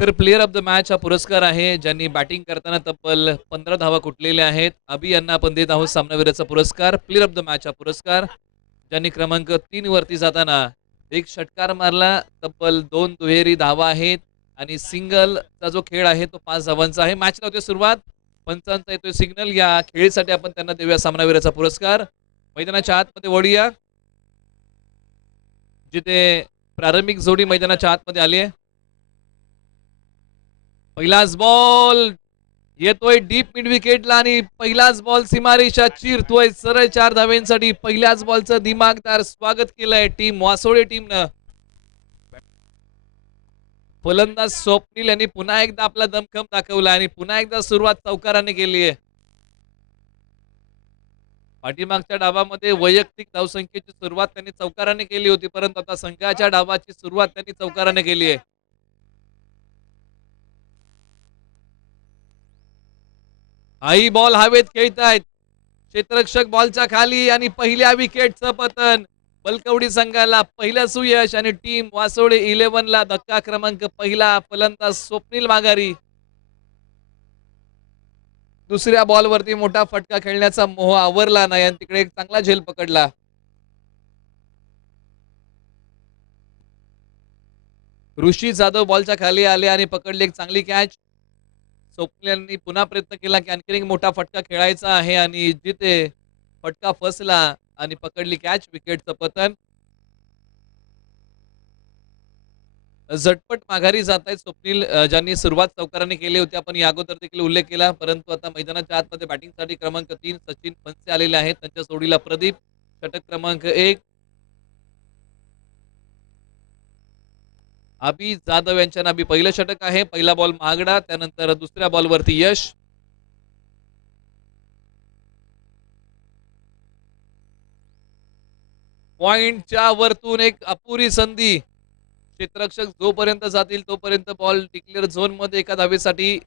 तर player of the match हा पुरस्कार आहे ज्यांनी बॅटिंग करताना तब्बल 15 धावा कुटलेल्या आहेत. अभि यांना आपण देत आहोत सामनावीराचा पुरस्कार. प्लेयर ऑफ द मॅच हा पुरस्कार ज्यांनी क्रमांक 3 वरती जाताना एक षटकार मारला, तब्बल 2 दुहेरी धावा आहेत आणि सिंगलचा जो खेळ आहे तो 5 धावांचा आहे. मॅचला होते सुरुवात, पंचांचा येतोय सिग्नल. या खेळीसाठी आपण त्यांना देऊया सामनावीराचा पुरस्कार. मैदानाच्या आतमध्ये वळूया, जिथे प्रारंभिक जोडी मैदानाच्या आतमध्ये आली आहे. पहिलाच बॉल येतोय डीप मिड विकेटला आणि पहिलाच बॉल सीमारेषा चिरतोय सरळ 4 धाव्यांसाठी. पहिल्याच बॉलचं दिमागदार स्वागत केलंय टीम वासोळे टीमनं. फलंदाज स्वप्नील यांनी पुन्हा एकदा आपला दमखम दाखवला आणि पुन्हा एकदा सुरुवात चौकाराने केली आहे. पाठीमागच्या डावामध्ये वैयक्तिक धावसंख्येची सुरुवात त्यांनी चौकाराने केली होती, परंतु आता संघाच्या डावाची सुरुवात त्यांनी चौकाराने केली आहे. हाई बॉल हवेत खेळतायत क्षेत्ररक्षक बॉलच्या खाली आणि पहिल्या विकेटचं पतन. बलकवडी संघाला पहिलं सुयश आणि टीम वासोडे 11 ला धक्का क्रमांक पहिला. फलंदाज स्वप्नील माघारी. दुसऱ्या बॉलवरती मोठा फटका खेळण्याचा मोह आवरला नाही आणि तिकडे एक चांगला झेल पकडला. ऋषी जाधव बॉलच्या खाली आले आणि पकडले एक चांगली कॅच. स्वप्नील यांनी पुन्हा प्रयत्न केला की आणखी एक मोठा फटका खेळायचा आहे आणि जिथे फटका फसला आणि पकडली कॅच. विकेटचं पतन. झटपट माघारी जात आहेत स्वप्नील, ज्यांनी सुरुवात चौकाराने केली होती. आपण या अगोदर देखील उल्लेख केला, परंतु आता मैदानाच्या आतमध्ये बॅटिंगसाठी क्रमांक 3 सचिन फनसे आलेले आहेत. त्यांच्या जोडीला प्रदीप. षटक क्रमांक 1 अभि जाधव यांच्या नावी पहिलं षटक आहे. पहिला बॉल महागडा, त्यानंतर दुसऱ्या बॉलवरती यश. पॉइंटच्या वरतून एक अपुरी संधी. क्षेत्ररक्षक जोपर्यंत जातील तोपर्यंत बॉल डिक्लेअर झोन मध्ये एका धावेसाठी.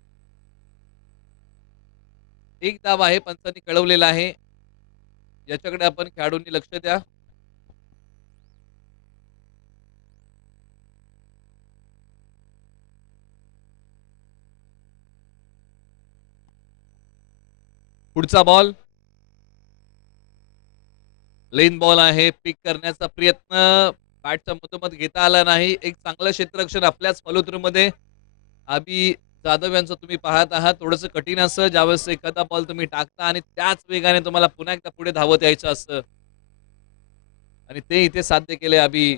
एक धाव आहे, पंचांनी कळवलेला आहे. याच्याकडे आपण खेळाडूंनी लक्ष द्या. पुढचा बॉल लेन बॉल आहे. पिक करण्याचा प्रयत्न बॅटचा मधोमध घेता आला नाही. एक चांगलं क्षेत्ररक्षण आपल्याच फॉलोथ्रूमध्ये अभि जाधव यांचं तुम्ही पाहत आहात. थोडंसं कठीण असं, ज्यावेळेस एखादा बॉल तुम्ही टाकता आणि त्याच वेगाने तुम्हाला पुन्हा एकदा पुढे धावत यायचं असतं आणि ते इथे साध्य केले अभि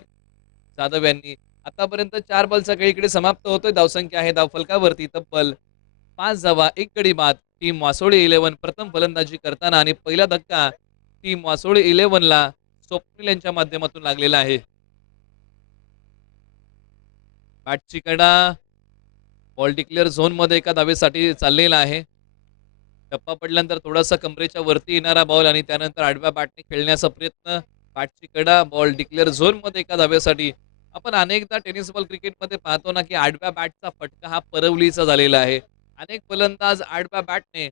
जाधव यांनी. आतापर्यंत 4 बॉलचा खेळ इकडे समाप्त होतोय. धावसंख्या आहे धावफलकावरती तब्बल 5 धावा 1 गडी बाद. टीम वासोळे 11 प्रथम फलंदाजी करताना आणि पहिला धक्का टीम वासोळे 11 ला स्वप्नील यांच्या माध्यमातून लागलेला आहे. बॅटची कडा, बॉल डिक्लेअर झोन मध्ये एका धावेसाठी चाललेला आहे. टप्पा पडल्यानंतर थोडासा कमरेच्या वरती येणारा बॉल आणि त्यानंतर आडव्या बॅटने खेळण्याचा प्रयत्न. बॅटची कडा, बॉल डिक्लेअर झोन मध्ये एका धावेसाठी. आपण अनेकदा टेनिस बॉल क्रिकेटमध्ये पाहतो ना की आडव्या बॅटचा फटका हा परवलीचा झालेला आहे. अनेक फलंदाज आडव्या बॅटने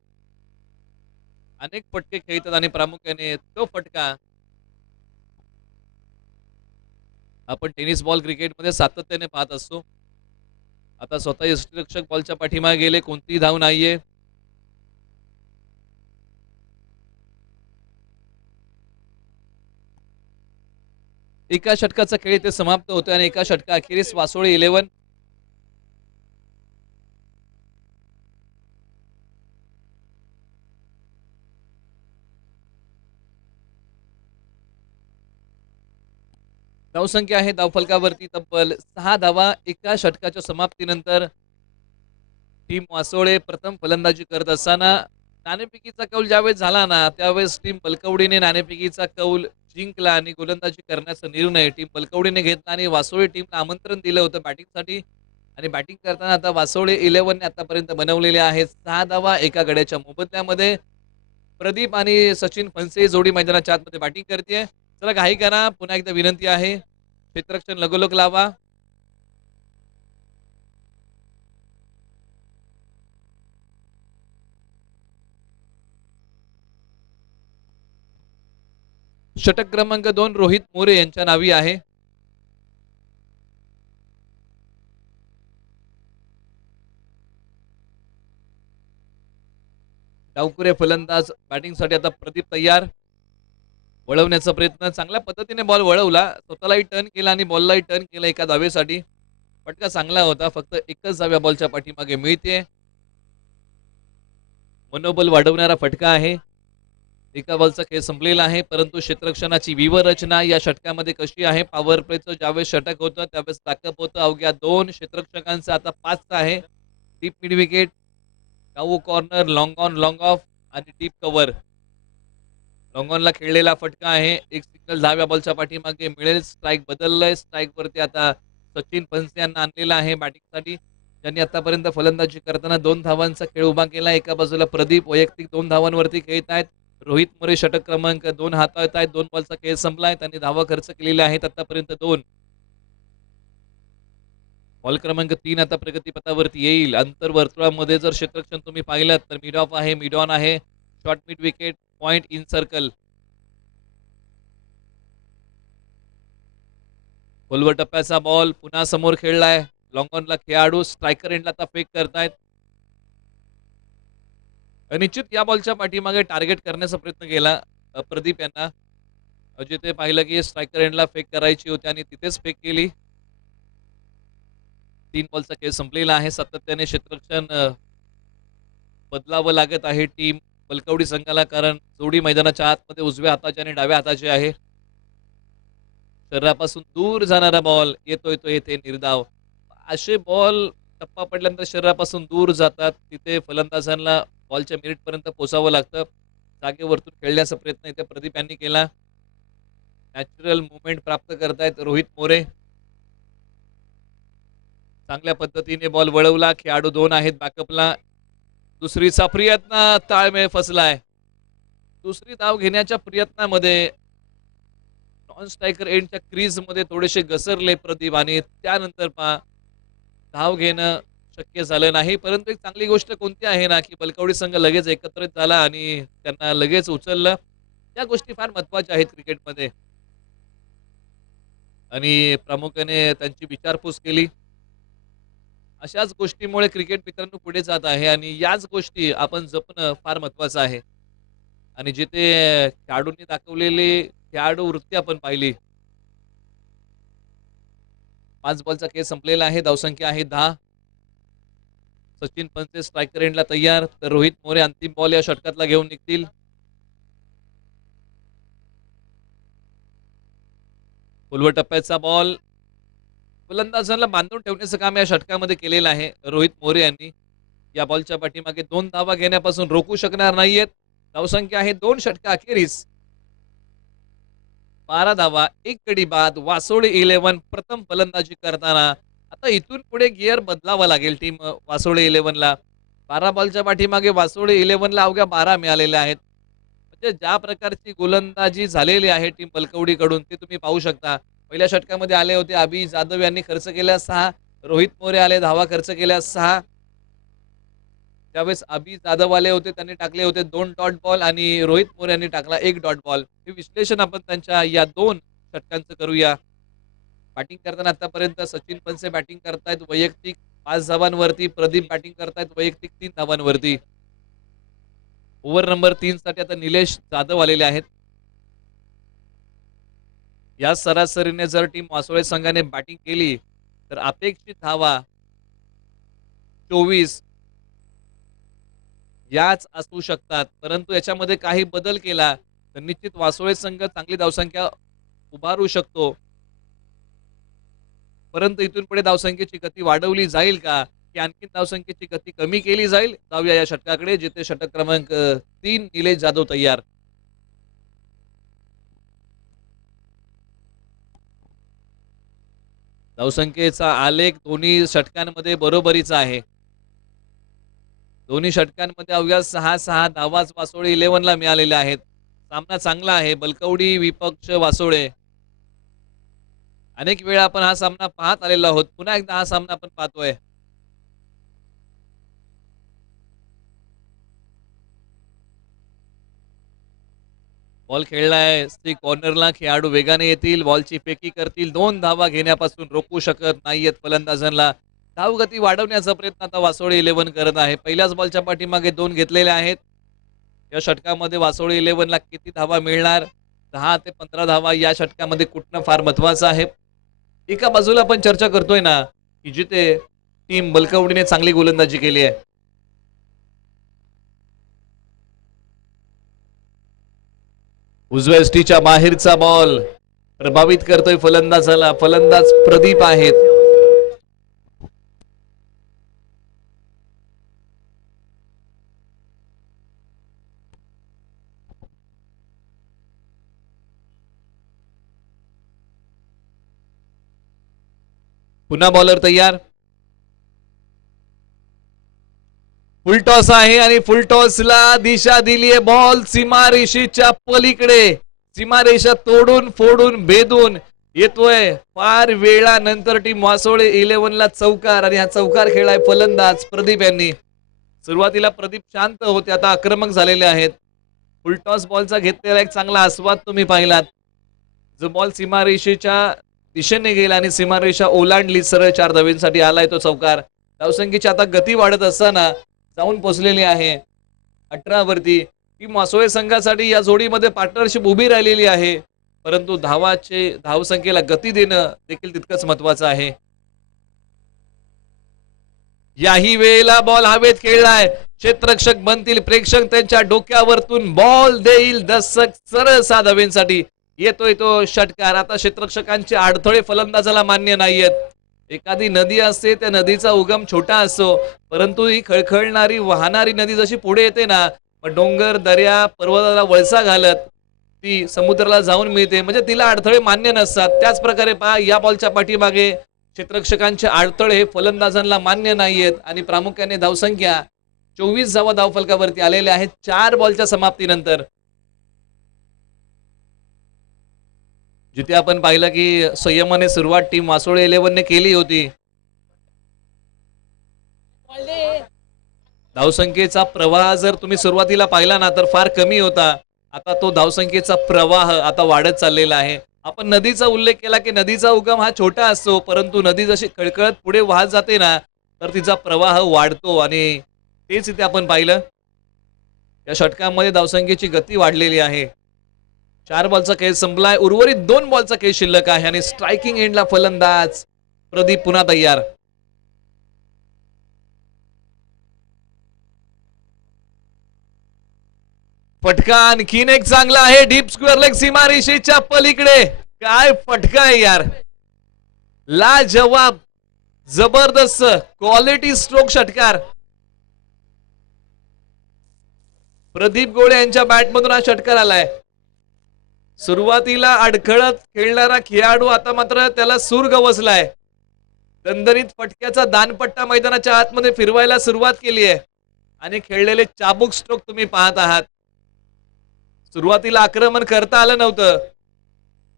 अनेक फटके खेळतात आणि प्रामुख्याने तो फटका आपण टेनिस बॉल क्रिकेटमध्ये सातत्याने पाहत असतो. आता स्वतः यष्टीरक्षक बॉलच्या पाठीमागे गेले, कोणतीही धाव नाहीये. एका षटकाचा खेळ इथे समाप्त होतोय आणि एका षटका अखेरीस वासोळे 11 धावसंख्या आहे धावफलकावरती तब्बल 6 धावा. एका षटकाच्या समाप्तीनंतर टीम वासोळे प्रथम फलंदाजी करत असताना नाणेफेकीचा कौल ज्यावेळेस झाला ना त्यावेळेस टीम बलकवडीने नाणेफेकीचा कौल जिंकला आणि गोलंदाजी करण्याचा निर्णय टीम बलकवडीने घेतला आणि वासोळे टीमला आमंत्रण दिलं होतं बॅटिंगसाठी. आणि बॅटिंग करताना आता वासोळे 11 ने आतापर्यंत बनवलेले आहेत 6 धावा एका गड्याच्या मोबदल्यामध्ये. प्रदीप आणि सचिन फनसे जोडी मैदानाच्या आतमध्ये बॅटिंग करते. चला घाई करा, पुन्हा एकदा विनंती आहे, क्षेत्ररक्षण लगोलग लावा. षटक क्रमांक 2 रोहित मोरे यांच्या नावी आहे. डावखुरे फलंदाज बॅटिंगसाठी आता प्रदीप तयार. वळवण्याचा प्रयत्न चांगल्या पद्धतीने बॉल वळवला, स्वतःलाही टर्न केला आणि बॉललाही टर्न केला एका धावेसाठी. फटका चांगला होता, फक्त एकच धाव या बॉलच्या पाठीमागे मिळते. मनोबल वाढवणारा फटका आहे. एका बॉलचा खेळ संपलेला आहे, परंतु क्षेत्ररक्षणाची व्यूहरचना या षटकामध्ये कशी आहे? पॉवर प्लेचं ज्यावेळेस षटक होतं त्यावेळेस बॅकअप होतं. अवघ्या 2 क्षेत्ररक्षकांचं आता 5 आहे. Deep mid wicket, cow corner, long on long of आणि डीप कव्हर. लॉंग ऑनला खेळलेला फटका आहे. एक सिंगल धाव या बॉलच्या पाठीमागे मिळेल. स्ट्राईक बदललंय. स्ट्राईक वरती आता सचिन पंच यांना आणलेला आहे बॅटिंगसाठी, ज्यांनी आतापर्यंत फलंदाजी करताना 2 धावांचा खेळ उभा केला. एका बाजूला प्रदीप वैयक्तिक 2 धावांवरती खेळत आहेत. रोहित मोरे षटक क्रमांक 2 हाताळत आहेत. 2 बॉलचा खेळ संपलाय. त्यांनी धावा खर्च केलेल्या आहेत आतापर्यंत 2. बॉल क्रमांक 3 आता प्रगतीपथावरती येईल. अंतर्वर्तुळामध्ये जर क्षेत्ररक्षण तुम्ही पाहिलं तर मिड ऑफ आहे, मिड ऑन आहे, short mid wicket, point in circle. खोलवर टप्प्याचा बॉल पुन्हा समोर खेळलाय. लॉंग ऑनला खेळाडू स्ट्रायकर एंडला आता फेक करतायत. निश्चित या बॉलच्या पाठीमागे टार्गेट करण्याचा प्रयत्न केला प्रदीप यांना. जिथे पाहिलं की स्ट्रायकर एंडला फेक करायची होती आणि तिथेच फेक केली. 3 बॉलचा खेळ संपलेला आहे. सातत्याने क्षेत्ररक्षण बदलावं लागत आहे टीम बलकवडी संघाला, कारण जोडी मैदानाच्या आतमध्ये उजव्या हाताची आणि डाव्या हाताची आहे. शरीरापासून दूर जाणारा बॉल येतोय तो येथे निर्धाव. असे बॉल टप्पा पडल्यानंतर शरीरापासून दूर जातात, तिथे फलंदाजांना बॉलच्या मिनिटपर्यंत पोहोचावं लागतं. जागेवरतून खेळण्याचा प्रयत्न इथे प्रदीप यांनी केला. नॅचरल मुवमेंट प्राप्त करतायत रोहित मोरे. चांगल्या पद्धतीने बॉल वळवला. खेळाडू 2 आहेत बॅकअपला. दुसरीचा प्रयत्न, ताळमेळ फसलाय. दुसरी धाव घेण्याच्या प्रयत्नामध्ये नॉन स्ट्रायकर एंडच्या क्रीज मध्ये थोडेसे घसरले प्रदीप आणि त्यानंतर धाव घेणं शक्य झालं नाही. परंतु एक चांगली गोष्ट कोणती आहे ना, की बलकवडी संघ लगेच एकत्रित झाला आणि त्यांना लगेच उचललं. या गोष्टी फार महत्वाच्या आहेत क्रिकेटमध्ये आणि प्रामुख्याने त्यांची विचारपूस केली. अशाच गोष्टीमुळे क्रिकेट मित्रांनो पुढे जात आहे आणि याच गोष्टी आपण जपणं फार महत्वाचं आहे. आणि जिथे खेळाडूंनी दाखवलेली खेळाडू वृत्ती आपण पाहिली. 5 बॉलचा खेळ संपलेला आहे. धावसंख्या आहे 10. सचिन पंच स्ट्रायकर एंडला तयार, तर रोहित मोरे अंतिम बॉल या षटकातला घेऊन निघतील. खोलवर टप्प्याचा बॉल फलंदाजांना बांधून ठेवण्याचं काम या षटकामध्ये केलेलं आहे रोहित मोरे यांनी. या बॉलच्या पाठीमागे 2 धावा घेण्यापासून रोखू शकणार नाहीयेत. धावसंख्या आहे 2 षटका अखेरीस 12 धावा, 1 गडी बाद. वासोडे 11 प्रथम फलंदाजी करताना आता इथून पुढे गिअर बदलावा लागेल टीम वासोडे 11ला. 12 बॉलच्या पाठीमागे वासोडे 11ला अवघ्या 12 मिळालेल्या आहेत. म्हणजे ज्या प्रकारची गोलंदाजी झालेली आहे टीम बलकवडीकडून ते तुम्ही पाहू शकता. पहिल्या षटकामध्ये आले होते अभि जाधव यांनी खर्च केल्या 6, रोहित मोरे आले धावा खर्च केल्या 6. त्यावेळेस अभि जाधव आले होते, त्यांनी टाकले होते 2 डॉट बॉल आणि रोहित मोरे यांनी टाकला 1 डॉट बॉल. हे विश्लेषण आपण त्यांच्या या 2 षटकांचं करूया. बॅटिंग करताना आतापर्यंत सचिन पंचे बॅटिंग करतायत वैयक्तिक 5 धावांवरती, प्रदीप बॅटिंग करतायत वैयक्तिक 3 धावांवरती. ओव्हर नंबर 3 साठी आता निलेश जाधव आलेले आहेत. या सरासरीने जर टीम वासोळे संघाने बॅटिंग केली तर अपेक्षित धावा 24 याच असू शकतात. परंतु याच्यामध्ये काही बदल केला तर निश्चित वासोळे संघ चांगली धावसंख्या उभारू शकतो. परंतु इथून पुढे धावसंख्येची गती वाढवली जाईल का, की आणखी धावसंख्येची गती कमी केली जाईल? जाऊया या षटकाकडे, जिथे षटक क्रमांक 3 निलेश जाधव तयार. धावसंख्येचा आलेख दोन्ही षटकांमध्ये बरोबरीचा आहे. दोन्ही षटकांमध्ये अवघ्या 6 धावाच वासोळे 11ला मिळालेल्या आहेत. सामना चांगला आहे. बलकवडी विपक्ष वासोळे. अनेक वेळा आपण हा सामना पाहत आलेलो आहोत. पुन्हा एकदा हा सामना आपण पाहतोय. बॉल खेळलाय कॉर्नरला. खेळाडू वेगाने येतील, बॉलची फेकी करतील. 2 धावा घेण्यापासून रोखू शकत नाहीयेत फलंदाजांना. धावगती वाढवण्याचा प्रयत्न आता वासोळे 11 करत आहे. पहिल्याच बॉलच्या पाठीमागे 2 घेतलेले आहेत. या षटकामध्ये वासोळी 11ला किती धावा मिळणार? 10 ते 15 धावा या षटकामध्ये कुठणं फार महत्वाचं आहे. एका बाजूला आपण चर्चा करतोय ना की जिथे टीम बलकवडीने चांगली गोलंदाजी केली आहे. उजव्या यष्टीच्या बाहेरचा बॉल प्रभावित करतोय फलंदाजाला. फलंदाज प्रदीप आहेत. पुन्हा बॉलर तयार. फुलटॉस आहे आणि फुलटॉसला दिशा दिली आहे. बॉल सीमारेषेच्या पलीकडे, सीमारेषा तोडून फोडून भेदून येतोय. फार वेळानंतर टीम वासोळे 11ला चौकार आणि हा चौकार खेळाय फलंदाज प्रदीप यांनी. सुरुवातीला प्रदीप शांत होते, आता आक्रमक झालेले आहेत. फुलटॉस बॉलचा घेतलेला एक चांगला आस्वाद तुम्ही पाहिलात. जो बॉल सीमारेषेच्या दिशेने गेला आणि सीमारेषा ओलांडली, सरळ 4 धावेंसाठी आलाय तो चौकार. धावसंख्येची आता गती वाढत असताना जाऊन पोहोचलेली आहे 18 वरती. टीम वासोळे संघासाठी या जोडीमध्ये पार्टनरशिप उभी राहिलेली आहे, परंतु धावसंख्येला गती देणं देखील तितकंच महत्वाचं आहे. याही वेळेला बॉल हवेत खेळलाय. क्षेत्ररक्षक बनतील प्रेक्षक, त्यांच्या डोक्यावरतून बॉल देईल दशक. सरळ 6 धावेंसाठी येतोय तो षटकार. आता क्षेत्ररक्षकांचे अडथळे फलंदाजाला मान्य नाहीयेत. एखादी नदी असते, त्या नदीचा उगम छोटा असतो, परंतु ही खळखळणारी वाहणारी नदी जशी पुढे येते ना, डोंगर दर्या पर्वताला वळसा घालत ती समुद्राला जाऊन मिळते, म्हणजे तिला अडथळे मान्य नसतात. त्याच प्रकारे पहा, या बॉलच्या पाठीमागे क्षेत्ररक्षकांचे अडथळे फलंदाजांना मान्य नाहीयेत आणि प्रामुख्याने धावसंख्या 24 धावा धावफलकावरती आलेल्या आहेत 4 बॉलच्या समाप्तीनंतर. जिथे आपण पाहिलं की संयमाने सुरुवात टीम वासोळे 11ने केली होती. धावसंख्येचा प्रवाह जर तुम्ही सुरुवातीला पाहिला ना तर फार कमी होता. आता तो धावसंख्येचा प्रवाह आता वाढत चाललेला आहे. आपण नदीचा उल्लेख केला की नदीचा उगम हा छोटा असतो, परंतु नदी जशी खळखळत पुढे वाहत जाते ना तर तिचा प्रवाह वाढतो आणि तेच इथे आपण पाहिलं. या षटकामध्ये धावसंख्येची गती वाढलेली आहे. 4 बॉलचा खेळ संपलाय. उर्वरित 2 बॉलचा खेळ शिल्लक आहे आणि स्ट्रायकिंग एंडला फलंदाज प्रदीप पुन्हा तयार. फटका आणखीन एक चांगला आहे. डीप स्क्वेअर लेग सीमारेषेच्या पलीकडे. काय फटका आहे यार, लाजवाब, जबरदस्त क्वालिटी स्ट्रोक षटकार. प्रदीप गोळे यांच्या बॅटमधून हा षटकार आलाय. सुरुवातीला अडखळत खेळणारा खेळाडू आता मात्र त्याला सूर गवसलाय. दणदणीत फटक्याचा दानपट्टा मैदानाच्या आतमध्ये फिरवायला सुरुवात केली आहे आणि खेळलेले चाबूक स्ट्रोक तुम्ही पाहत आहात. सुरुवातीला आक्रमण करता आलं नव्हतं,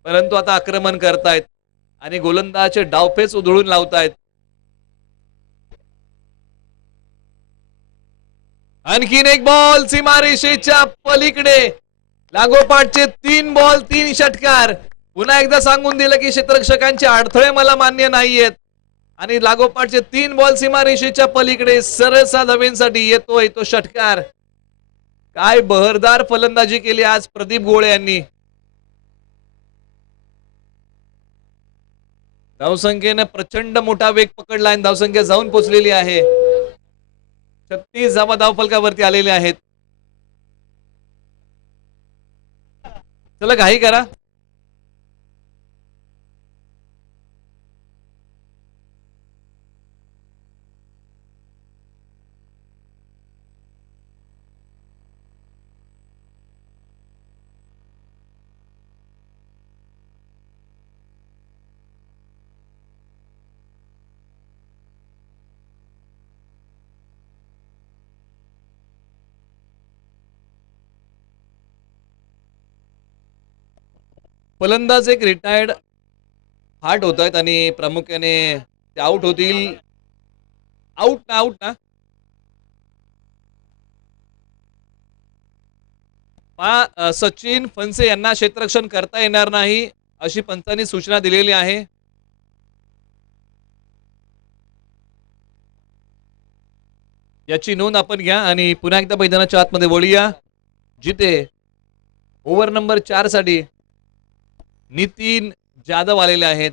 परंतु आता आक्रमण करतायत आणि गोलंदाजाचे डावपेच उधळून लावतायत. आणखीन एक बॉल सीमारेषेच्या पलीकडे. लागोपाठचे 3 बॉल 3 षटकार. पुन्हा एकदा सांगून दिलं की क्षेत्ररक्षकांचे अडथळे मला मान्य नाहीयेत आणि लागोपाठचे 3 बॉल सीमारेषेच्या पलीकडे. सरळ 6 धावेंसाठी येतोय तो षटकार. काय बहरदार फलंदाजी केली आज प्रदीप गोळे यांनी. धावसंख्येने प्रचंड मोठा वेग पकडला आणि धावसंख्या जाऊन पोहोचलेली आहे. 36 धावा धावफलकावरती आलेले आहेत. चला घाई करा. फलंदाज एक रिटायर्ड हार्ट होत आहेत आणि प्रामुख्याने ते आउट होतील. आउट ना, आउट ना. सचिन फनसे यांना क्षेत्ररक्षण करता येणार नाही अशी पंचांनी सूचना दिलेली आहे. याची नोंद आपण घ्या आणि पुन्हा एकदा मैदानाच्या आतमध्ये वळूया. जिथे ओव्हर नंबर 4 साठी नितीन जाधव आलेले आहेत.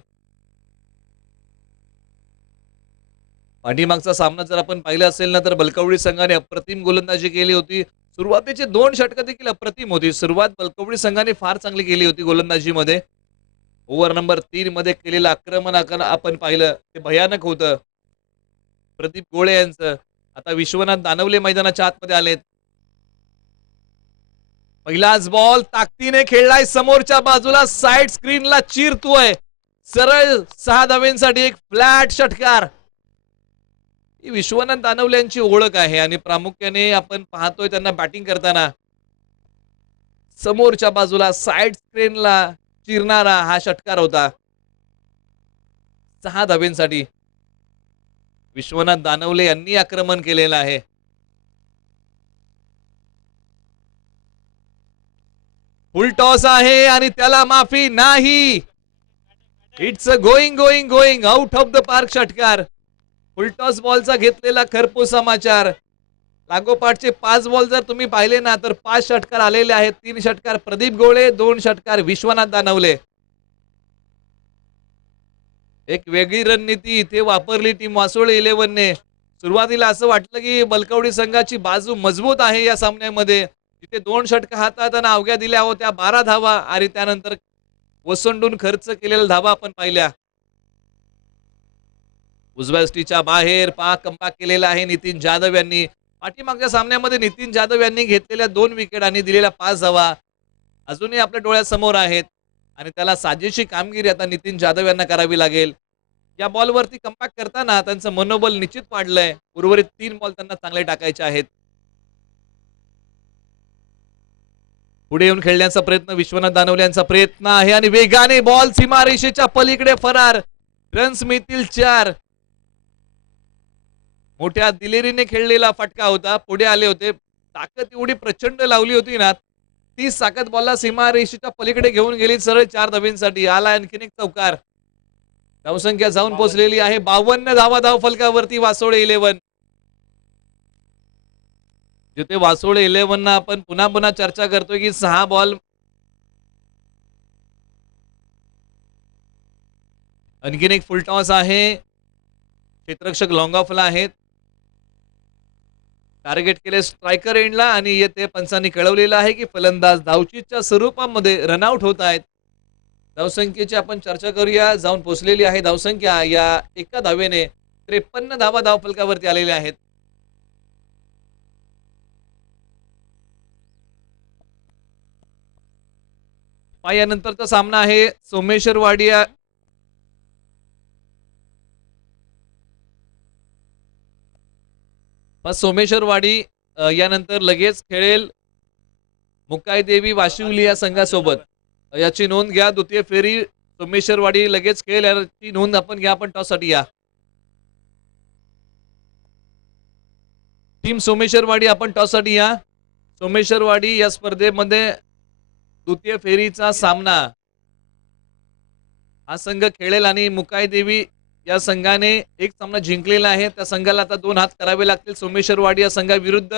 पाठीमागचा सामना जर आपण पाहिला असेल ना तर बलकवडी संघाने अप्रतिम गोलंदाजी केली होती. सुरुवातीचे 2 षटकं देखील अप्रतिम होती. सुरुवात बलकवडी संघाने फार चांगली केली होती गोलंदाजीमध्ये. ओव्हर नंबर 3 मध्ये केलेलं आक्रमण आपण पाहिलं ते भयानक होतं. प्रदीप गोळे यांचं. आता विश्वनाथ दानवले मैदानाच्या आतमध्ये आलेत. पहिलाच बॉल ताकदीने खेळलाय समोरच्या बाजूला साइड स्क्रीनला चिरतोय. सरळ 6 धावेंसाठी एक फ्लॅट षटकार. ही विश्वनाथ दानवले यांची ओळख आहे आणि प्रामुख्याने आपण पाहतोय त्यांना बॅटिंग करताना समोरच्या बाजूला साइड स्क्रीनला चिरणारा हा षटकार होता. 6 धावेंसाठी विश्वनाथ दानवले यांनी आक्रमण केलेलं आहे. फुल टॉस आहे आणि त्याला माफी नाही. It's a going going going out of the park षटकार. फुल टॉस बॉलचा घेतलेला खरपूस समाचार. लागोपाठचे 5 बॉल जर तुम्ही पाहिले ना तर 5 षटकार आलेले आहेत. 3 षटकार प्रदीप गोळे, 2 षटकार विश्वनाथ दानवले. एक वेगळी रणनीती इथे वापरली टीम वासोळे 11ने. सुरुवातीला असं वाटलं की बलकवडी संघाची बाजू मजबूत आहे या सामन्यामध्ये. तिथे 2 षटक हातात अवघ्या दिल्या होत्या 12 धावा आणि त्यानंतर वसंडून खर्च केलेल्या धावा आपण पाहिल्या. उजव्या स्टीच्या बाहेर कमबॅक केलेला आहे नितीन जाधव यांनी. पाठीमागच्या सामन्यामध्ये नितीन जाधव यांनी घेतलेल्या 2 विकेट आणि दिलेल्या 5 धावा अजूनही आपल्या डोळ्यासमोर आहेत आणि त्याला साजेशी कामगिरी आता नितीन जाधव यांना करावी लागेल. या बॉलवरती कमबॅक करताना त्यांचं मनोबल निश्चित वाढलंय. उर्वरित 3 बॉल त्यांना चांगले टाकायचे आहेत. पुढे येऊन खेळण्याचा प्रयत्न विश्वनाथ दानवले यांचा प्रयत्न आहे आणि वेगाने बॉल सीमारेषेच्या पलीकडे फरार. रन्स मिळतील 4. मोठ्या दिलेरीने खेळलेला फटका होता. पुढे आले होते. ताकद एवढी प्रचंड लावली होती ना. 30 ताकद बॉलला सीमारेषेच्या पलीकडे घेऊन गेली सरळ 4 धावेंसाठी. आला आणखीन एक चौकार. धावसंख्या जाऊन पोहोचलेली आहे 52 धावा धाव फलकावरती वासोळे 11. जिथे वासोळे 11 ना आपण पुन्हा पुन्हा चर्चा करतोय की 6 बॉल आणखीन एक फुल टॉस आहे. क्षेत्ररक्षक लॉंग ऑफला आहेत. टार्गेट केले स्ट्रायकर एंडला आणि येथे पंचांनी कळवलेलं आहे की फलंदाज धावचीच्या स्वरूपामध्ये रनआउट होत आहेत. धावसंख्येची आपण चर्चा करूया. जाऊन पोहोचलेली आहे धावसंख्या या एका धावेने 53 धावा धाव फलकावरती आलेल्या आहेत. यानंतरचा सामना आहे सोमेश्वर वाडिया सोमेश्वरवाडी यानंतर लगेच खेळेल मुकाईदेवी वाशिवली या संघासोबत. याची नोंद घ्या. द्वितीय फेरी सोमेश्वरवाडी लगेच खेळेल याची नोंद आपण घ्या. आपण टॉससाठी या. टीम सोमेश्वरवाडी आपण टॉससाठी या. सोमेश्वरवाडी या स्पर्धेमध्ये द्वितीय फेरीचा सामना हा संघ खेळेल आणि मुकाईदेवी या संघाने एक सामना जिंकलेला आहे. त्या संघाला आता 2 हात करावे लागतील सोमेश्वरवाडी या संघाविरुद्ध.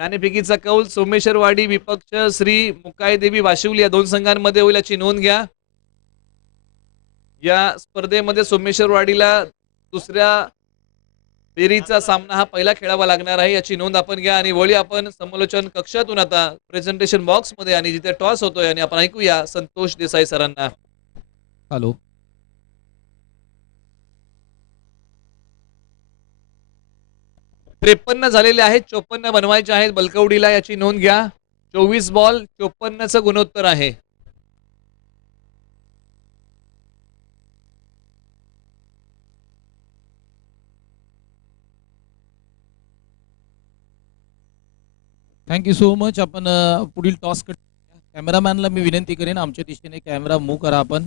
नाणेफेकीचा कौल सोमेश्वरवाडी विपक्ष श्री मुकाईदेवी वाशिवली या 2 संघांमध्ये होईल याची नोंद घ्या. या स्पर्धेमध्ये सोमेश्वरवाडीला दुसऱ्या फेरीचा सामना हा पहिला खेळावा लागणार आहे याची नोंद आपण घ्या. आणि वळी आपण समालोचन कक्षातून आता प्रेझेंटेशन बॉक्स मध्ये आणि जिथे टॉस होतोय आणि आपण ऐकूया संतोष देसाई सरांना. हॅलो. 53 झालेले आहेत. 54 बनवायचे आहेत बलकवडीला याची नोंद घ्या. 24 बॉल 54चं गुणोत्तर आहे. Thank you so much. आपण पुढील टॉस कॅमेरामॅनला मी विनंती करेन आमच्या दिशेने कॅमेरा मूव्ह करा. आपण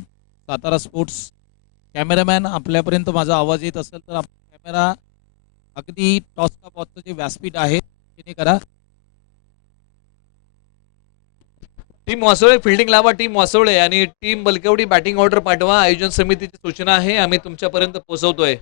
सातारा स्पोर्ट्स कॅमेरामॅन आपल्यापर्यंत माझा आवाज येत असेल तर कॅमेरा अगदी टॉसचा बॉलचं जे व्यासपीठ आहे ते करा. टीम वासोळे फिल्डिंग लावा. टीम वासोळे आणि टीम बलकवडी बॅटिंग ऑर्डर पाठवा. आयोजन समितीची सूचना आहे. आम्ही तुमच्यापर्यंत पोहोचवतोय.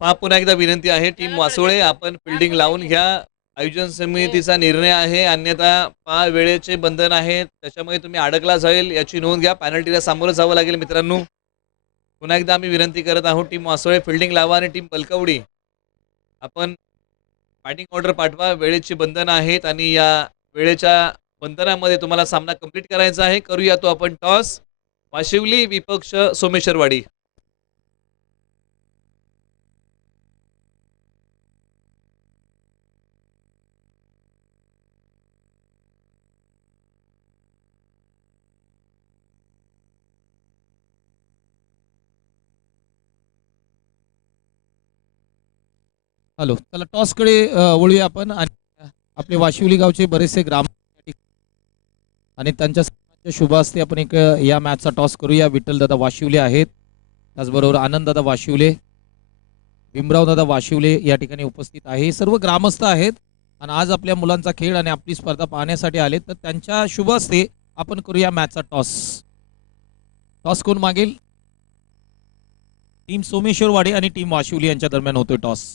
पहा पुन्हा एकदा विनंती आहे टीम वासोळे आपण फिल्डिंग लावून घ्या. आयोजन समितीचा निर्णय आहे, अन्यथा पहा वेळेचे बंधन आहे, त्याच्यामुळे तुम्ही अडकला जाईल याची नोंद घ्या. पॅनल्टीला सामोरं जावं लागेल मित्रांनो. पुन्हा एकदा आम्ही विनंती करत आहोत टीम वासोळे फिल्डिंग लावा आणि टीम बलकवडी आपण बॅटिंग ऑर्डर पाठवा. वेळेची बंधनं आहेत आणि या वेळेच्या बंधनामध्ये तुम्हाला सामना कंप्लीट करायचा आहे. करूया तो आपण टॉस. वाशिवली विपक्ष सोमेश्वरवाडी. हॅलो, चला टॉसकडे वळूया आपण. आणि आपले वाशिवली गावचे बरेचसे ग्राम आणि त्यांच्या सर्वांच्या शुभ हस्ते आपण एक या मॅचचा टॉस करूया. विठ्ठलदादा वाशिवले आहेत, त्याचबरोबर आनंददादा वाशिवले, भीमरावदादा वाशिवले या ठिकाणी उपस्थित आहे. हे सर्व ग्रामस्थ आहेत आणि आज आपल्या मुलांचा खेळ आणि आपली स्पर्धा पाहण्यासाठी आले, तर त्यांच्या शुभ हस्ते आपण करूया मॅचचा टॉस. टॉस कोण मागेल? टीम सोमेश्वरवाडी आणि टीम वाशिवली यांच्या दरम्यान होतोय टॉस.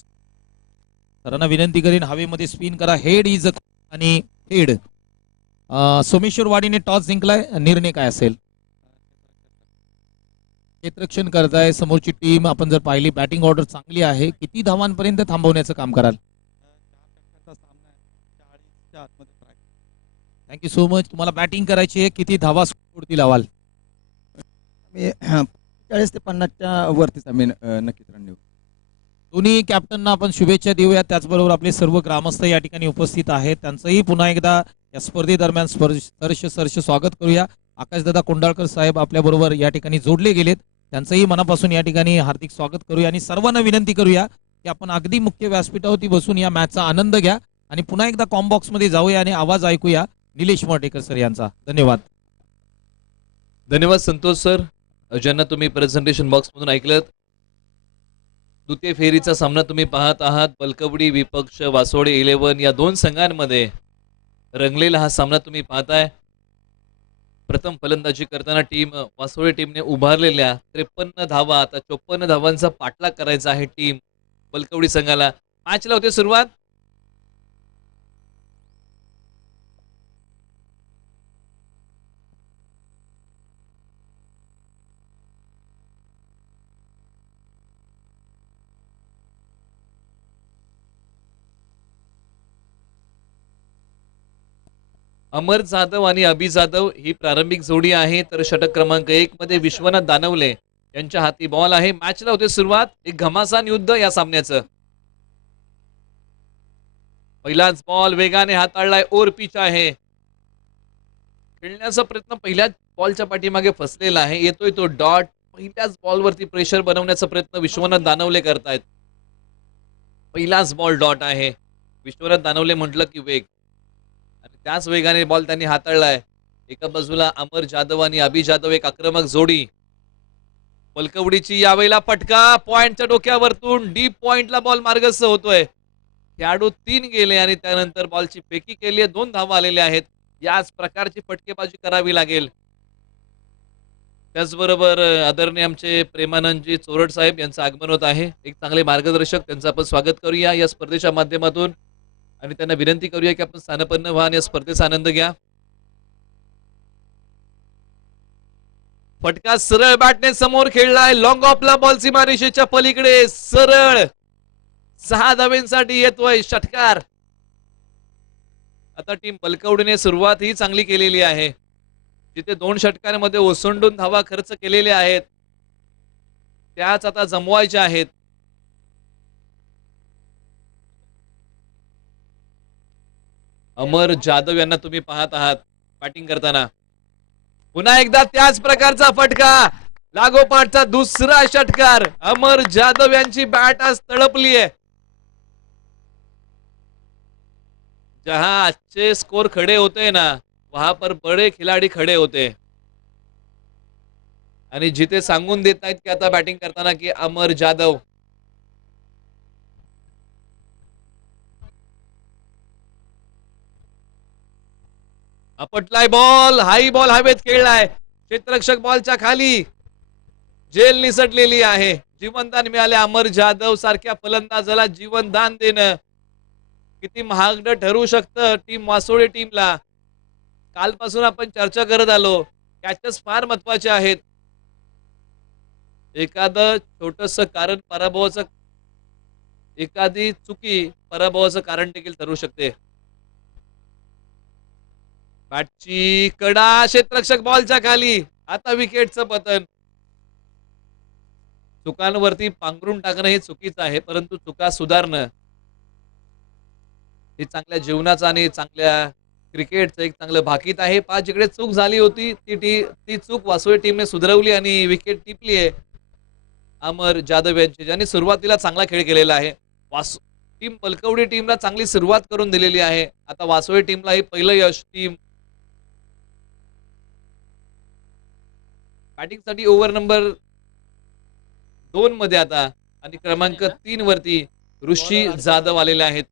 सरांना विनंती करेन हवेमध्ये स्पिन करा. हेड इज आणि हेड. सोमेश्वरवाडीने टॉस जिंकलाय, निर्णय काय असेल? क्षेत्ररक्षण करताय समोरची टीम. आपण जर पाहिली बॅटिंग ऑर्डर चांगली आहे. किती धावांपर्यंत थांबवण्याचं काम कराल? Thank you so much. तुम्हाला बॅटिंग करायची आहे, किती धावा सोडती लावाल? मी 40 ते 50च्या वरतीच आम्ही नक्कीच रन देऊ. दोन्ही कॅप्टनना आपण शुभेच्छा देऊया. त्याचबरोबर आपले सर्व ग्रामस्थ या ठिकाणी उपस्थित आहेत, त्यांचंही पुन्हा एकदा या स्पर्धेदरम्यान सरस स्वागत करूया. आकाशदादा कोंडाळकर साहेब आपल्याबरोबर या ठिकाणी जोडले गेलेत, त्यांचंही मनापासून या ठिकाणी हार्दिक स्वागत करूया. आणि सर्वांना विनंती करूया की आपण अगदी मुख्य व्यासपीठावरती बसून या मॅचचा आनंद घ्या आणि पुन्हा एकदा कॉम्बॉक्स मध्ये जाऊया आणि आवाज ऐकूया निलेश मटेकर सर यांचा. धन्यवाद. धन्यवाद संतोष सर, ज्यांना तुम्ही प्रेझेंटेशन बॉक्स मधून ऐकलं. द्वितीय फेरीचा सामना तुम्ही पाहत आहात. बलकवडी विपक्ष वासोडे 11 या दोन संघांमध्ये रंगलेला हा सामना तुम्ही पाहताय. प्रथम फलंदाजी करताना टीम वासोडे टीमने उभारलेल्या 53 धावा, आता 54 धावांचा पाठलाग करायचा आहे टीम बलकवडी संघाला. मॅचला होते सुरुवात. अमर जाधव आणि अभि जाधव ही प्रारंभिक जोडी आहे, तर षटक क्रमांक 1 मध्ये विश्वनाथ दानवले यांच्या हाती बॉल आहे. मॅचला होते सुरुवात. एक घमासान युद्ध या सामन्याचं. पहिलाच बॉल वेगाने हाताळलाय. ओर पिच आहे. खेळण्याचा प्रयत्न पहिल्याच बॉलच्या पाठीमागे फसलेला आहे. येतोय तो डॉट. पहिल्याच बॉलवरती प्रेशर बनवण्याचा प्रयत्न विश्वनाथ दानवले करतायत. पहिलाच बॉल डॉट आहे. विश्वनाथ दानवले म्हटलं की वेग, आणि त्याच वेगाने बॉल त्यांनी हाताळलाय. एका बाजूला अमर जाधव आणि अभि जाधव, एक आक्रमक जोडी. बलकवडीची यावेळेला फटका पॉइंटच्या डोक्यावरतून डीप पॉइंटला बॉल मार्गस्थ होतोय. खेळाडू 3 गेले आणि त्यानंतर बॉलची फेकी केली आहे. 2 धावा आलेल्या आहेत. याच प्रकारची फटकेबाजी करावी लागेल. त्याचबरोबर आदरणीय आमचे प्रेमानंदजी चोरड साहेब यांचं आगमन होत आहे. एक चांगले मार्गदर्शक, त्यांचं आपण स्वागत करूया या स्पर्धेच्या माध्यमातून आणि त्यांना विनंती करूया की आपण स्थानपन्न व्हा आणि या स्पर्धेचा आनंद घ्या. फटका सरळ बॅटने समोर खेळलाय. लॉंग ऑफला बॉल सीमारेषेच्या पलीकडे सरळ 6 धावेंसाठी येतोय षटकार. आता टीम बलकवडीने सुरुवात ही चांगली केलेली आहे. जिथे 2 षटकांमध्ये ओसंडून धावा खर्च केलेल्या आहेत, त्याच आता जमवायच्या आहेत. अमर जाधव यांना तुम्ही पाहत आहात बॅटिंग करताना. पुन्हा एकदा त्याच प्रकारचा फटका. लागोपाठचा दुसरा षटकार. अमर जाधव यांची बॅट आज तळपली आहे. जहां अच्छे स्कोर खड़े होते ना, वहां पर बड़े खिलाड़ी खड़े होते. आणि जिथे सांगून देत आहेत की आता बॅटिंग करताना की अमर जाधव. आपटलाय बॉल. हाई बॉल हवेत खेळलाय. क्षेत्ररक्षक बॉलच्या खाली. जेल निसटलेली आहे. जीवनदान मिळाले. अमर जाधव सारख्या फलंदाजाला जीवनदान देणं किती महागडं ठरू शकतं टीम वासोळे टीमला. कालपासून आपण चर्चा करत आलो, कॅचेस फार महत्वाचे आहेत. एखादं छोटस कारण पराभवाचं, एखादी चुकी पराभवाचं कारण देखील ठरू शकते. बॅटची कडा, क्षेत्ररक्षक बॉलच्या खाली. आता विकेटचं पतन. चुकांवरती पांघरून टाकणं हे चुकीचं आहे, परंतु चुका सुधारणं हे चांगल्या जीवनाचं आणि चांगल्या क्रिकेटचं एक चांगलं भाकीत आहे. 5 जिकडे चूक झाली होती ती चूक वासोळी टीमने सुधरवली आणि विकेट टिपली आहे अमर जाधव यांची, ज्यांनी सुरुवातीला चांगला खेळ केलेला आहे. टीम बलकवडी टीमला चांगली सुरुवात करून दिलेली आहे. आता वासोळी टीमला हे पहिलं यश. टीम बॅटिंगसाठी ओव्हर नंबर 2 मध्ये आता आणि क्रमांक 3 वरती ऋषी जाधव आलेले आहेत.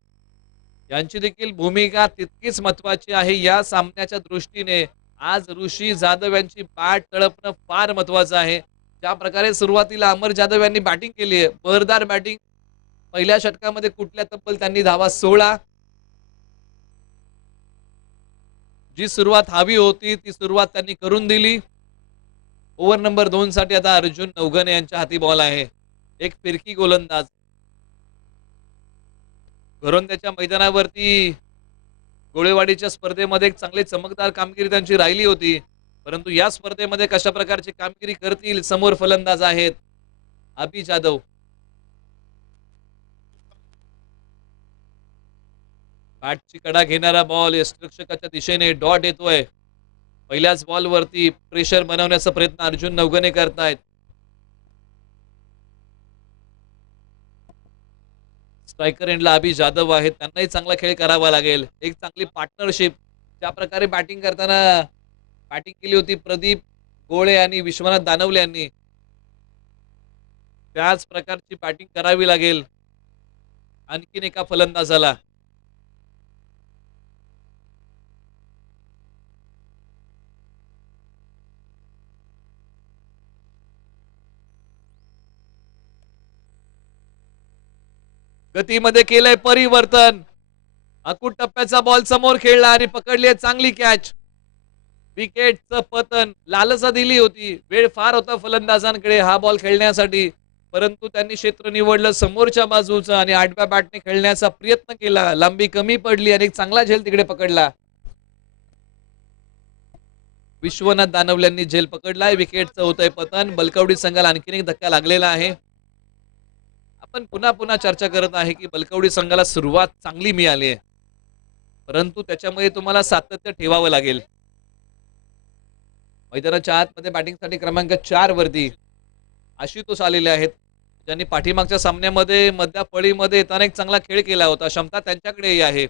यांची देखील भूमिका तितकीच महत्वाची आहे या सामन्याच्या दृष्टीने. आज ऋषी जाधव यांची बॅट तळपणं फार महत्वाचं आहे. ज्या प्रकारे सुरुवातीला अमर जाधव यांनी बॅटिंग केली आहे, बहरदार बॅटिंग. पहिल्या षटकामध्ये कुठल्या तब्बल त्यांनी धावा 16. जी सुरुवात हवी होती ती सुरुवात त्यांनी करून दिली. ओव्हर नंबर 2 साठी आता अर्जुन नवघणे यांच्या हाती बॉल आहे. एक फिरकी गोलंदाज. घरोंद्याच्या मैदानावरती गोळेवाडीच्या स्पर्धेमध्ये एक चांगली चमकदार कामगिरी त्यांची राहिली होती, परंतु या स्पर्धेमध्ये कशा प्रकारची कामगिरी करतील समोर फलंदाज आहेत अभि जाधव. बॅटची कडा घेणारा बॉल यष्टिरक्षकाच्या दिशेने डॉट येतोय. पहिल्याच बॉल वरती प्रेशर बनवण्याचा प्रयत्न अर्जुन नवघणे करतायत. स्ट्रायकर एंडला अभि जाधव आहेत, त्यांनाही चांगला खेळ करावा लागेल. एक चांगली पार्टनरशिप. ज्या प्रकारे बॅटिंग करताना बॅटिंग केली होती प्रदीप गोळे आणि विश्वनाथ दानवले यांनी, त्याच प्रकारची बॅटिंग करावी लागेल आणखीन एका फलंदाजाला. गतीमध्ये केलंय परिवर्तन. अकुट टप्प्याचा बॉल समोर खेळला आणि पकडली चांगली कॅच. विकेटचं पतन. लालसा दिली होती, वेळ फार होता फलंदाजांकडे हा बॉल खेळण्यासाठी, परंतु त्यांनी क्षेत्र निवडलं समोरच्या बाजूचं आणि आडव्या बॅटने खेळण्याचा प्रयत्न केला. लांबी कमी पडली आणि एक चांगला झेल तिकडे पकडला. विश्वनाथ दानवल्यांनी झेल पकडलाय. विकेटचं होतंय पतन. बलकवडी संघाला आणखीन एक धक्का लागलेला आहे. आपण पुन्हा पुन्हा चर्चा करत आहे की बलकवडी संघाला सुरुवात चांगली मिळाली आहे, परंतु त्याच्यामध्ये तुम्हाला सातत्य ठेवावं लागेल. मैदानाच्या आतमध्ये बॅटिंगसाठी क्रमांक 4 वरती आशुतोष आलेले आहेत, ज्यांनी पाठीमागच्या सामन्यामध्ये मध्या फळीमध्ये येताना एक चांगला खेळ केला होता. क्षमता त्यांच्याकडेही आहे.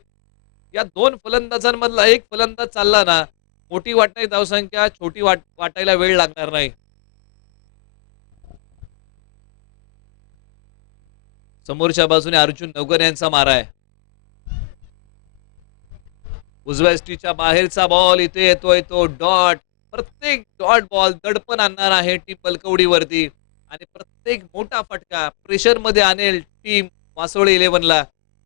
या 2 फलंदाजांमधला एक फलंदाज चालला ना, मोठी वाटणारी धावसंख्या छोटी वाटायला वेळ लागणार नाही. समोरच्या बाजूने अर्जुन नवघणे यांचा मारा आहे. उजव्या एसटीच्या बाहेरचा बॉल इथे येतोय तो डॉट. प्रत्येक डॉट बॉल दडपण आणणार आहे टीम बलकवडीवरती आणि प्रत्येक मोठा फटका प्रेशर मध्ये आणेल टीम वासोळी 11ला.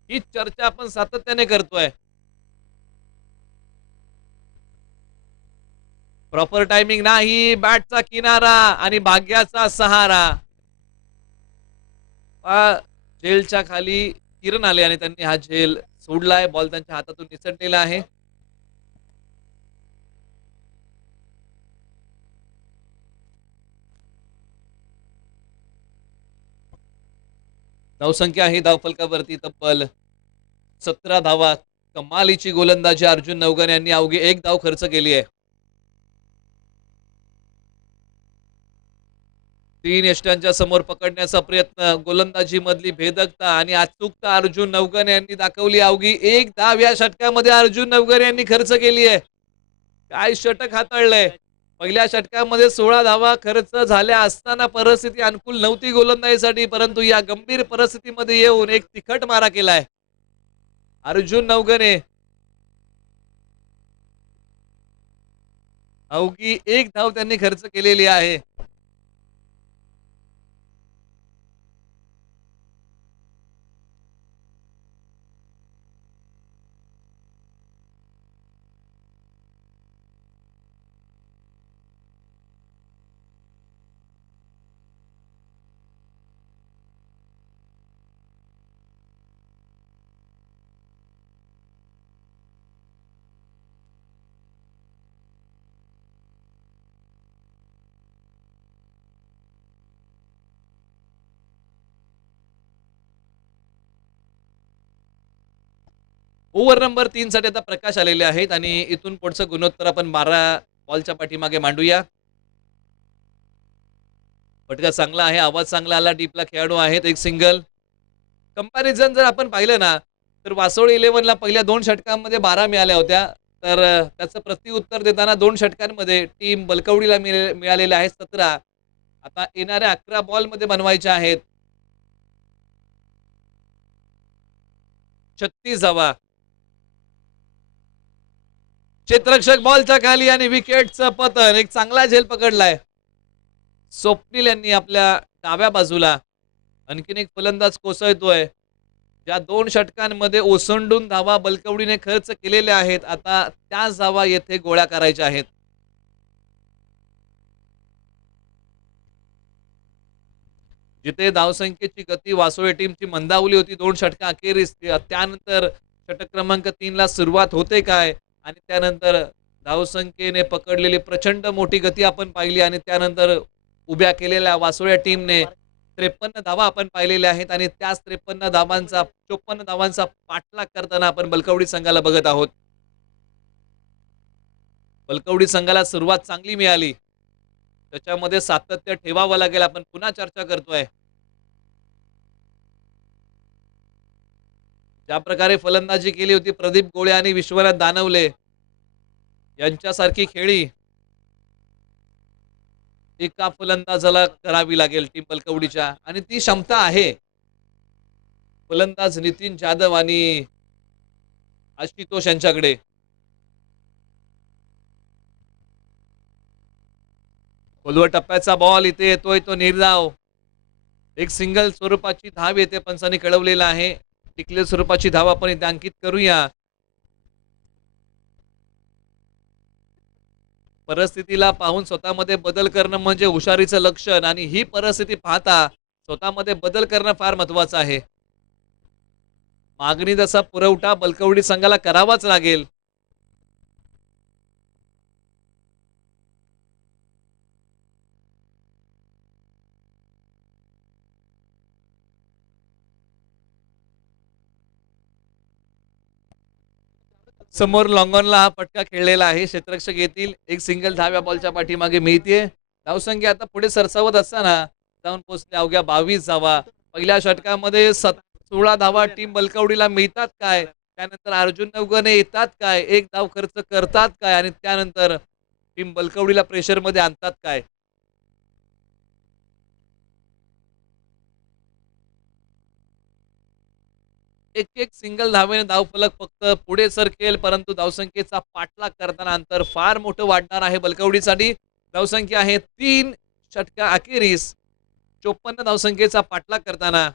ही चर्चा आपण सातत्याने करतोय. प्रॉपर टायमिंग नाही, बॅटचा किनारा आणि भाग्याचा सहारा. झेलच्या खाली किरण आले आणि त्यांनी हा झेल सोडलाय. बॉल त्यांच्या हातातून निसटलेला आहे. धावसंख्या आहे धावफलकावरती तब्बल 17 धावा. कमालीची गोलंदाजी अर्जुन नवघणे यांनी अवघी 1 धाव खर्च केली आहे. 3 यष्टांच्या समोर पकडण्याचा प्रयत्न, गोलंदाजी मधली भेदकता आणि अचूकता अर्जुन नवघणे यांनी दाखवली. अवघी 1 धाव या षटकामध्ये अर्जुन नवघणे यांनी खर्च केली आहे. काय षटक हाताळलंय. पहिल्या षटकामध्ये 16 धावा खर्च झाल्या असताना परिस्थिती अनुकूल नव्हती गोलंदाजीसाठी, परंतु या गंभीर परिस्थितीमध्ये येऊन एक तिखट मारा केलाय अर्जुन नवघणे. अवघी 1 धाव त्यांनी खर्च केलेली आहे. ओव्हर नंबर 3 साठी आता प्रकाश आलेले आहेत आणि इथून पुढचं गुणोत्तर आपण 12 बॉलच्या पाठीमागे मांडूया. फटका चांगला आहे, आवाज चांगला आला, डीपला खेळाडू आहेत, एक सिंगल. कंपॅरिझन जर आपण पाहिलं ना, तर वासोळी 11ला पहिल्या 2 षटकांमध्ये 12 मिळाल्या होत्या. तर त्याचं प्रत्युत्तर देताना 2 षटकांमध्ये टीम बलकवडीला मिळालेले आहेत 17. आता येणाऱ्या 11 बॉलमध्ये बनवायच्या आहेत 36 धावा. क्षेत्ररक्षक बॉलच्या खाली आणि विकेटचं पतन. एक चांगला झेल पकडलाय स्वप्नील यांनी आपल्या डाव्या बाजूला. आणखीन एक फलंदाज कोसळतोय. ज्या 2 षटकांमध्ये ओसंडून धावा बलकवडीने खर्च केलेल्या आहेत, आता त्याच धावा येथे गोळ्या करायच्या आहेत. जिथे धावसंख्येची गती वासोळे टीमची मंदावली होती 2 षटका अखेरीस, त्यानंतर षटक क्रमांक 3 ला सुरुवात होते काय आणि त्यानंतर धावसंख्येने पकडलेली प्रचंड मोठी गती आपण पाहिली आणि त्यानंतर उभ्या केलेल्या वासोळ्या टीमने 53 धावा आपण पाहिलेल्या आहेत आणि त्याच 54 धावांचा पाठलाग करताना आपण बलकवडी संघाला बघत आहोत. बलकवडी संघाला सुरुवात चांगली मिळाली, त्याच्यामध्ये सातत्य ठेवावं लागेल. आपण पुन्हा चर्चा करतोय. ज्या प्रकारे फलंदाजी केली होती प्रदीप गोळे आणि विश्वनाथ दानवले यांच्यासारखी खेळी एका फलंदाजाला करावी लागेल टीम बलकवडीच्या आणि ती क्षमता आहे. फलंदाज नितीन जाधव आणि आशुतोष यांच्याकडे. खोलवर टप्प्याचा बॉल इथे येतोय, तो निर्धाव. एक सिंगल स्वरूपाची धाव येते पंचांनी कळवलेला आहे. टिकले स्वरूपाची धाव आपण इथे अंकित करूया. परिस्थितीला पाहून स्वतःमध्ये बदल करणं म्हणजे हुशारीचं लक्षण आणि ही परिस्थिती पाहता स्वतःमध्ये बदल करणं फार महत्वाचं आहे. मागणी तसा पुरवठा बलकवडी संघाला करावाच लागेल. समोर लॉंगॉनला हा फटका खेळलेला आहे. क्षेत्ररक्षक येतील. एक सिंगल धाव्या बॉलच्या पाठीमागे मिळते. धावसंख्या आता पुढे सरसावत असताना जाऊन पोहोचले अवघ्या 22 धावा. पहिल्या षटकामध्ये 16 धावा टीम बलकवडीला मिळतात काय, त्यानंतर अर्जुन नवगणे येतात काय, एक धाव खर्च करतात काय आणि त्यानंतर टीम बलकवडीला प्रेशर मध्ये आणतात काय. एक एक सिंगल धावेने धावफलक फक्त पुढे सरकेल, परंतु धावसंख्येचा पाठलाग करताना अंतर फार मोठं वाढणार आहे बलकवडीसाठी. धावसंख्या आहे 3 षटका अखेरीस 54 धावसंख्येचा पाठलाग करताना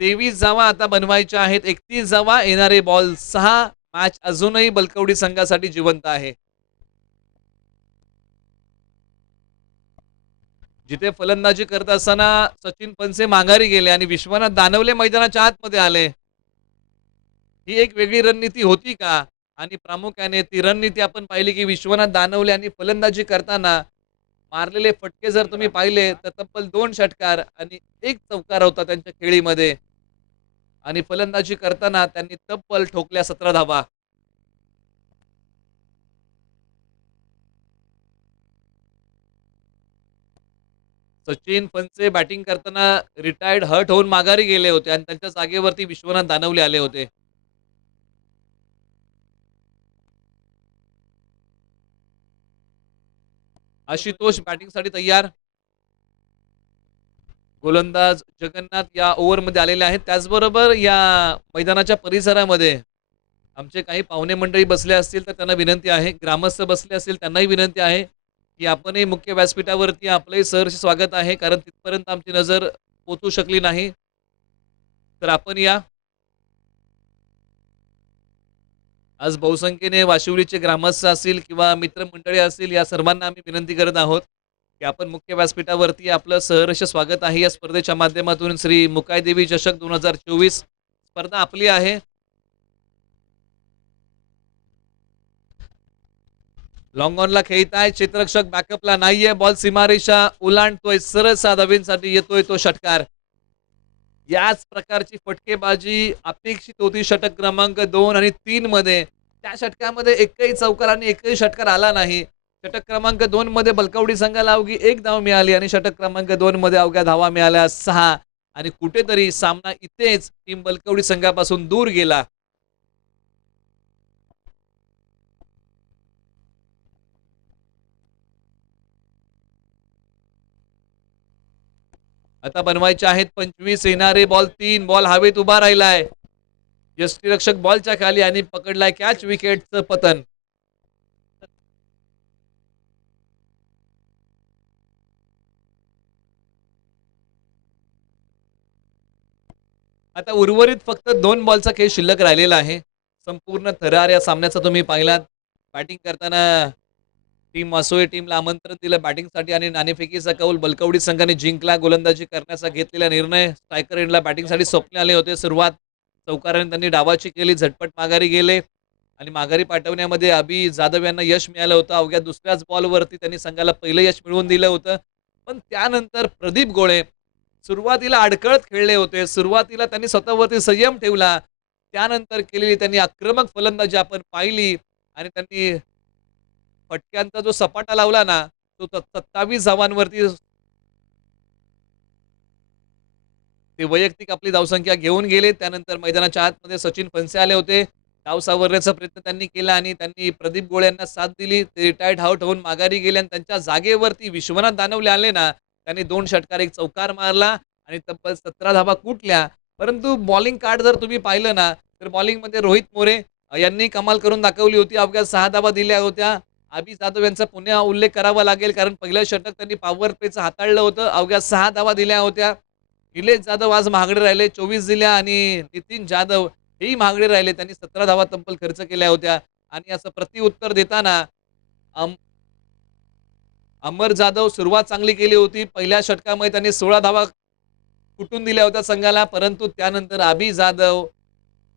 23 धावा आता बनवायच्या आहेत. 31 धावा, येणारे बॉल 6. मॅच अजूनही बलकवडी संघासाठी जिवंत आहे. जिथे फलंदाजी करत असताना सचिन पंचे माघारी गेले आणि विश्वनाथ दानवले मैदानाच्या आतमध्ये आले. ही एक वेगळी रणनीती होती का? आणि प्रामुख्याने ती रणनीती आपण पाहिली की विश्वनाथ दानवले आणि फलंदाजी करताना मारलेले फटके जर तुम्ही पाहिले तर तब्बल 2 षटकार आणि 1 चौकार होता त्यांच्या खेळीमध्ये आणि फलंदाजी करताना त्यांनी तब्बल ठोकल्या 17 धावा. सचिन पंचे बॅटिंग करताना रिटायर्ड हर्ट होऊन माघारी गेले होते आणि त्यांच्या जागेवरती विश्वनाथ दानवले आले होते. आशुतोष बॅटिंग साठी तयार. गोलंदाज जगन्नाथ या ओव्हर मध्ये आलेले आहेत. त्याचबरोबर या मैदानाच्या परिसरामध्ये आमचे काही पाहुणे मंडळी बसले असतील तर त्यांना विनंती आहे, ग्रामस्थ बसले असतील त्यांनाही विनंती आहे की आपणही मुख्य व्यासपीठावरती आपलंही सहर्ष स्वागत आहे, कारण तिथपर्यंत आमची नजर पोचू शकली नाही. तर आपण या. आज बहुसंख्येने वाशिवलीचे ग्रामस्थ असतील किंवा मित्रमंडळी असतील, या सर्वांना आम्ही विनंती करत आहोत की आपण मुख्य व्यासपीठावरती आपलं सहर्ष स्वागत आहे. या स्पर्धेच्या माध्यमातून श्री मुकाईदेवी चषक 2024 स्पर्धा आपली आहे. लॉंग ऑनला खेळताय क्षेत्ररक्षक, बॅकअपला नाहीये. बॉल सीमारेषा ओलांडतोय, सरळ धावेसाठी येतोय तो षटकार. याच प्रकारची फटकेबाजी अपेक्षित होती षटक क्रमांक 2 आणि 3 मध्ये. त्या षटकामध्ये एकही चौकार आणि एकही षटकार आला नाही. षटक क्रमांक 2 मध्ये बलकवडी संघाला अवघी 1 धाव मिळाली आणि षटक क्रमांक 2 मध्ये अवघ्या धावा मिळाल्या 6 आणि कुठेतरी सामना इथेच टीम बलकवडी संघापासून दूर गेला. आता बनवायचे आहेत 25 येणारे बॉल 3 बॉल हवेत उभा राहिलाय. यष्टीरक्षक बॉलच्या खाली आणि पकडलाय कॅच विकेटचं पतन. आता उर्वरित फक्त 2 बॉलचा खेळ शिल्लक राहिलेला आहे. संपूर्ण थरार या सामन्याचा तुम्ही पाहिलात. बॅटिंग करताना टीम वासोळे टीमला आमंत्रण दिलं बॅटिंगसाठी आणि नाणेफेकीचा कौल बलकवडी संघाने जिंकला. गोलंदाजी करण्याचा घेतलेला निर्णय स्ट्रायकर एंडला बॅटिंगसाठी स्वप्न आले होते. सुरुवात चौकाराने त्यांनी डावाची केली. झटपट माघारी गेले आणि माघारी पाठवण्यामध्ये अभि जाधव यांना यश मिळालं होतं. अवघ्या दुसऱ्याच बॉलवरती त्यांनी संघाला पहिलं यश मिळवून दिलं होतं. पण त्यानंतर प्रदीप गोळे सुरुवातीला अडकळत खेळले होते. सुरुवातीला त्यांनी स्वतःवरती संयम ठेवला. त्यानंतर केलेली त्यांनी आक्रमक फलंदाजी आपण पाहिली आणि त्यांनी फटक्यांचा जो सपाटा लावला ना तो 27 धावांवरती ते वैयक्तिक आपली धावसंख्या घेऊन गेले. त्यानंतर मैदानाच्या आतमध्ये सचिन फणसे आले होते. डाव सावरण्याचा प्रयत्न त्यांनी केला आणि त्यांनी प्रदीप गोळे यांना साथ दिली. ते रिटायर्ड आउट होऊन माघारी गेले आणि त्यांच्या जागेवरती विश्वनाथ दानवले आले ना त्यांनी 2 षटकार 1 चौकार मारला आणि तब्बल 17 धावा कुठल्या. परंतु बॉलिंग कार्ड जर तुम्ही पाहिलं ना तर बॉलिंगमध्ये रोहित मोरे यांनी कमाल करून दाखवली होती. अवघ्या 6 धावा दिल्या होत्या. अभि जाधव यांचा पुन्हा उल्लेख करावा लागेल कारण पहिलं षटक त्यांनी पॉवर प्लेचं हाताळलं होतं. अवघ्या 6 धावा दिल्या होत्या. निलेश जाधव आज महागडे राहिले 24 दिल्या आणि नितीन जाधव हेही महागडे राहिले. त्यांनी 17 धावा तब्बल खर्च केल्या होत्या आणि असं प्रत्युत्तर देताना अमर जाधव सुरुवात चांगली केली होती. पहिल्या षटकामध्ये त्यांनी 16 धावा कुटून दिल्या होत्या संघाला. परंतु त्यानंतर अभि जाधव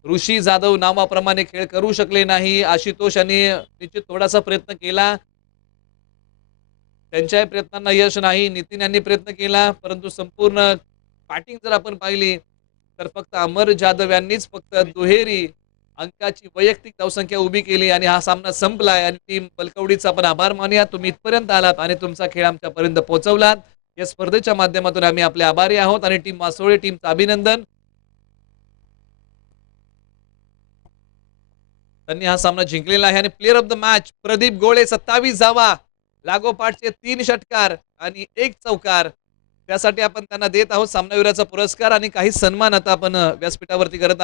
ऋषी जाधव नावाप्रमाणे खेळ करू शकले नाही. आशुतोष यांनी निश्चित थोडासा प्रयत्न केला. त्यांच्याही प्रयत्नांना यश नाही. नितीन यांनी प्रयत्न केला परंतु संपूर्ण बॅटिंग जर आपण पाहिली तर फक्त अमर जाधव यांनीच फक्त दुहेरी अंकाची वैयक्तिक धावसंख्या उभी केली आणि हा सामना संपलाय. आणि टीम बलकवडीचा आपण आभार मानूया. तुम्ही इथपर्यंत आलात आणि तुमचा खेळ आमच्यापर्यंत पोहोचवलात. या स्पर्धेच्या माध्यमातून आम्ही आपले आभारी आहोत आणि टीम वासोळे टीमचं अभिनंदन. त्यांनी हा सामना जिंकलेला आहे आणि player of the match Pradeep गोळे 27 धावा लागोपाठचे 3 षटकार आणि 1 चौकार. त्यासाठी आपण त्यांना देत आहोत सामनावीराचा पुरस्कार आणि काही सन्मान आता आपण व्यासपीठावरती करत